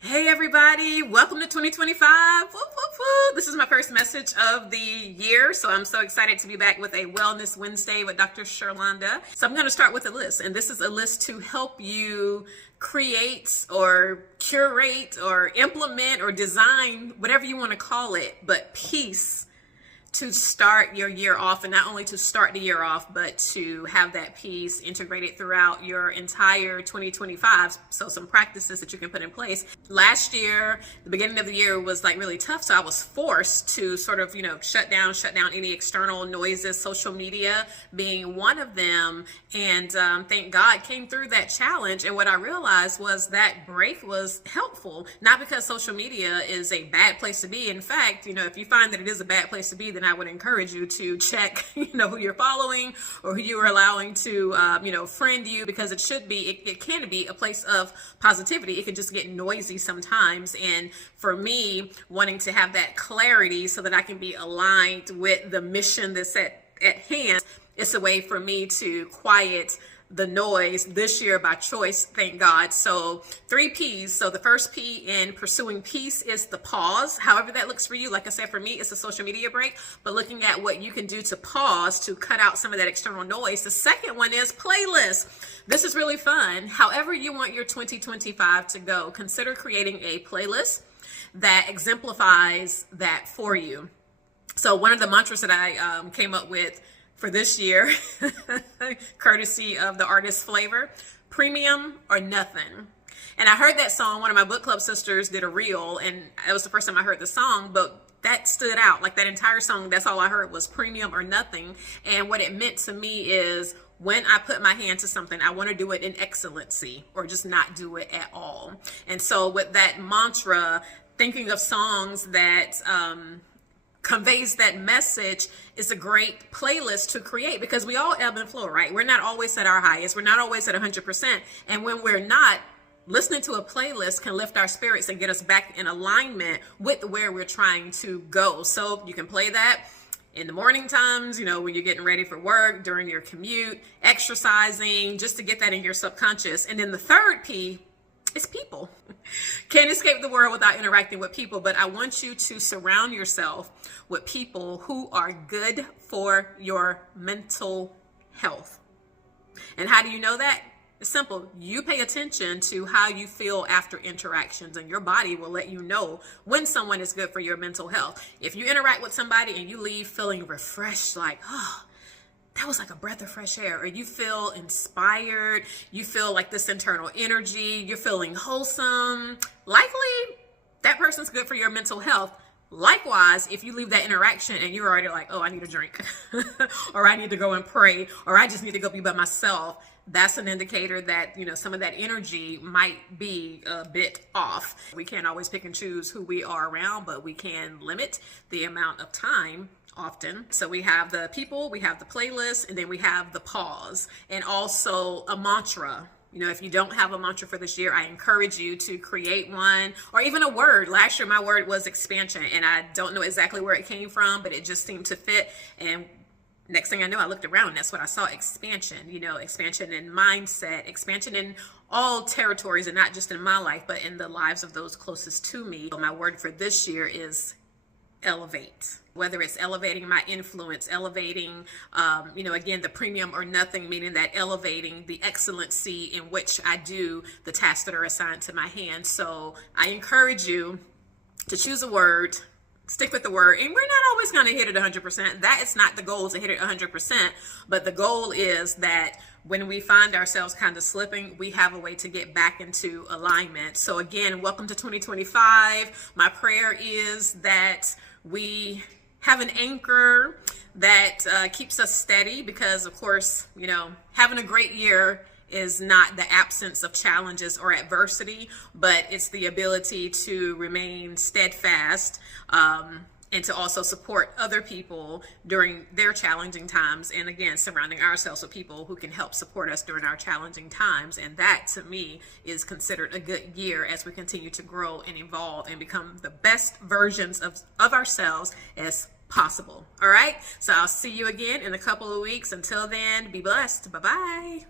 Hey everybody, welcome to 2025. Woo, woo, woo. This is my first message of the year, so I'm so excited to be back with a Wellness Wednesday with Dr. Sherlonda. So I'm going to start with a list, and this is a list to help you create or curate or implement or design, whatever you want to call it, but peace to start your year off, and not only to start the year off, but to have that peace integrated throughout your entire 2025. So some practices that you can put in place. Last year, the beginning of the year was like really tough. So I was forced to sort of, shut down any external noises, social media being one of them. And thank God came through that challenge. And what I realized was that break was helpful, not because social media is a bad place to be. In fact, if you find that it is a bad place to be, then I would encourage you to check, who you're following or who you are allowing to, friend you, because it can be a place of positivity. It can just get noisy sometimes. And for me, wanting to have that clarity so that I can be aligned with the mission that's at hand, it's a way for me to quiet the noise this year by choice, thank God. So 3 P's. So the first P in pursuing peace is the pause. However that looks for you. Like I said, for me, it's a social media break, but looking at what you can do to pause, to cut out some of that external noise. The second one is playlist. This is really fun. However you want your 2025 to go, consider creating a playlist that exemplifies that for you. So one of the mantras that I came up with for this year, courtesy of the artist Flavor, premium or nothing. And I heard that song, one of my book club sisters did a reel, and it was the first time I heard the song, but that stood out. Like that entire song, that's all I heard was premium or nothing. And what it meant to me is, when I put my hand to something, I want to do it in excellency or just not do it at all. And so with that mantra, thinking of songs that conveys that message is a great playlist to create, because we all ebb and flow, right? We're not always at our highest. We're not always at 100%. And when we're not, listening to a playlist can lift our spirits and get us back in alignment with where we're trying to go. So you can play that in the morning times, when you're getting ready for work, during your commute, exercising, just to get that in your subconscious. And then the third P, it's people. Can't escape the world without interacting with people, but I want you to surround yourself with people who are good for your mental health. And how do you know that? It's simple. You pay attention to how you feel after interactions, and your body will let you know when someone is good for your mental health. If you interact with somebody and you leave feeling refreshed, like, oh, that was like a breath of fresh air, or you feel inspired, you feel like this internal energy, you're feeling wholesome, likely that person's good for your mental health. Likewise, if you leave that interaction and you're already like, oh, I need a drink, or I need to go and pray, or I just need to go be by myself, that's an indicator that, some of that energy might be a bit off. We can't always pick and choose who we are around, but we can limit the amount of time often. So we have the people, we have the playlist, and then we have the pause, and also a mantra. If you don't have a mantra for this year, I encourage you to create one, or even a word. Last year, my word was expansion, and I don't know exactly where it came from, but it just seemed to fit. And next thing I know, I looked around, and that's what I saw: expansion. Expansion in mindset, expansion in all territories, and not just in my life, but in the lives of those closest to me. So my word for this year is elevate. Whether it's elevating my influence, elevating, again, the premium or nothing, meaning that elevating the excellency in which I do the tasks that are assigned to my hand. So I encourage you to choose a word, stick with the word, and we're not always going to hit it 100%. That is not the goal, to hit it 100%, but the goal is that when we find ourselves kind of slipping, we have a way to get back into alignment. So again, welcome to 2025. My prayer is that we have an anchor that keeps us steady, because of course, having a great year is not the absence of challenges or adversity, but it's the ability to remain steadfast, and to also support other people during their challenging times. And again, surrounding ourselves with people who can help support us during our challenging times. And that, to me, is considered a good year as we continue to grow and evolve and become the best versions of ourselves as possible. All right. So I'll see you again in a couple of weeks. Until then, be blessed. Bye-bye.